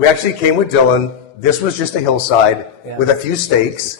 We actually came with Dylan. This was just a hillside with a few stakes.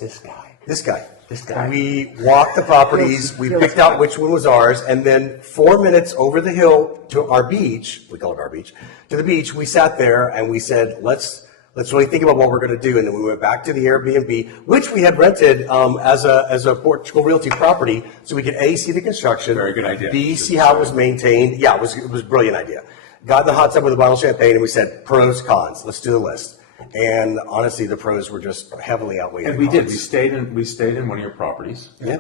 This guy. And we walked the properties. We picked out which one was ours, and then 4 minutes over the hill to our beach. We call it our beach. To the beach, we sat there and we said, let's really think about what we're going to do. And then we went back to the Airbnb, which we had rented as a Portugal Realty property, so we could A, see the construction. Very good idea. B, see how it was maintained. Yeah, it was a brilliant idea. Got in the hot tub with a bottle of champagne, and we said, pros, cons. Let's do the list. And honestly, the pros were just heavily outweighed. And we did. We stayed in one of your properties in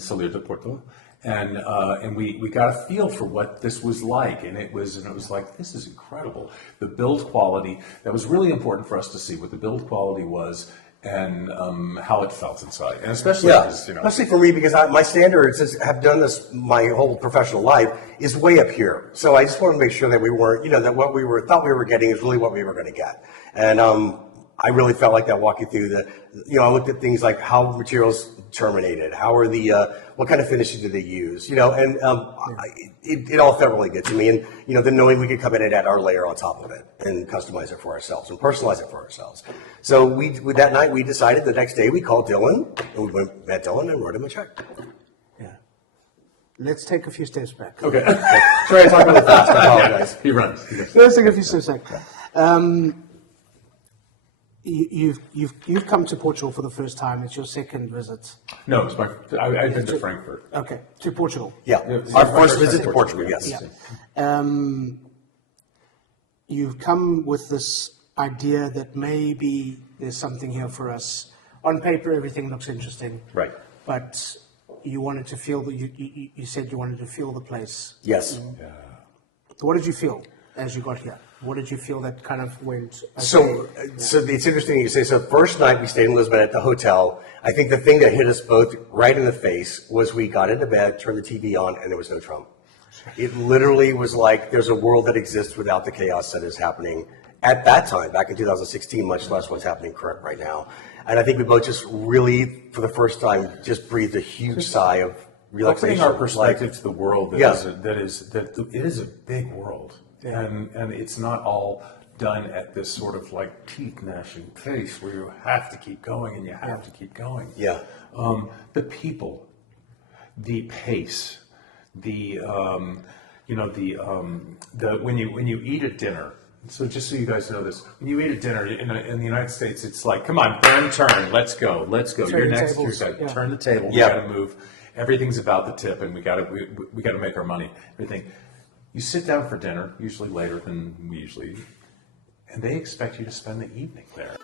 Salir de Porto, and we got a feel for what this was like, and it was like, this is incredible. The build quality, that was really important for us to see what the build quality was and how it felt inside, and especially because, especially for me, because my standards have done this my whole professional life is way up here. So I just wanted to make sure that we weren't, that what we thought we were getting is really what we were going to get. And I really felt like that walking through I looked at things like how materials terminated, how are what kind of finishes do they use, and it all felt really good to me. And, then knowing we could come in and add our layer on top of it and customize it for ourselves and personalize it for ourselves. So that night we decided the next day we called Dylan and we met Dylan and wrote him a check. Yeah. Let's take a few steps back. Okay. Sorry I talked really fast. I apologize. He runs. Let's take a few steps back. You've come to Portugal for the first time. It's your second visit. No, I've been to Frankfurt. Okay, to Portugal. Yeah, our first visit to Portugal, yes. Yeah. You've come with this idea that maybe there's something here for us. On paper, everything looks interesting. Right. But you wanted to feel, you said you wanted to feel the place. Yes. Yeah. What did you feel as you got here? What did you feel that kind of went? Okay? So it's interesting you say. So first night we stayed in Lisbon at the hotel. I think the thing that hit us both right in the face was we got into bed, turned the TV on, and there was no Trump. It literally was like there's a world that exists without the chaos that is happening at that time, back in 2016, much less what's happening right now. And I think we both just really, for the first time, just breathed a huge sigh of relaxation. Opening our perspective to the world it is a big world. Yeah. And it's not all done at this sort of like teeth gnashing pace where you have to keep going and you have to keep going. Yeah. The people, the pace, when you eat at dinner. So just so you guys know this, when you eat at dinner in the United States, it's like, come on, turn, let's go. You're next. Turn the table. We got to move. Everything's about the tip, and we got to make our money. Everything. You sit down for dinner, usually later than we usually eat, and they expect you to spend the evening there.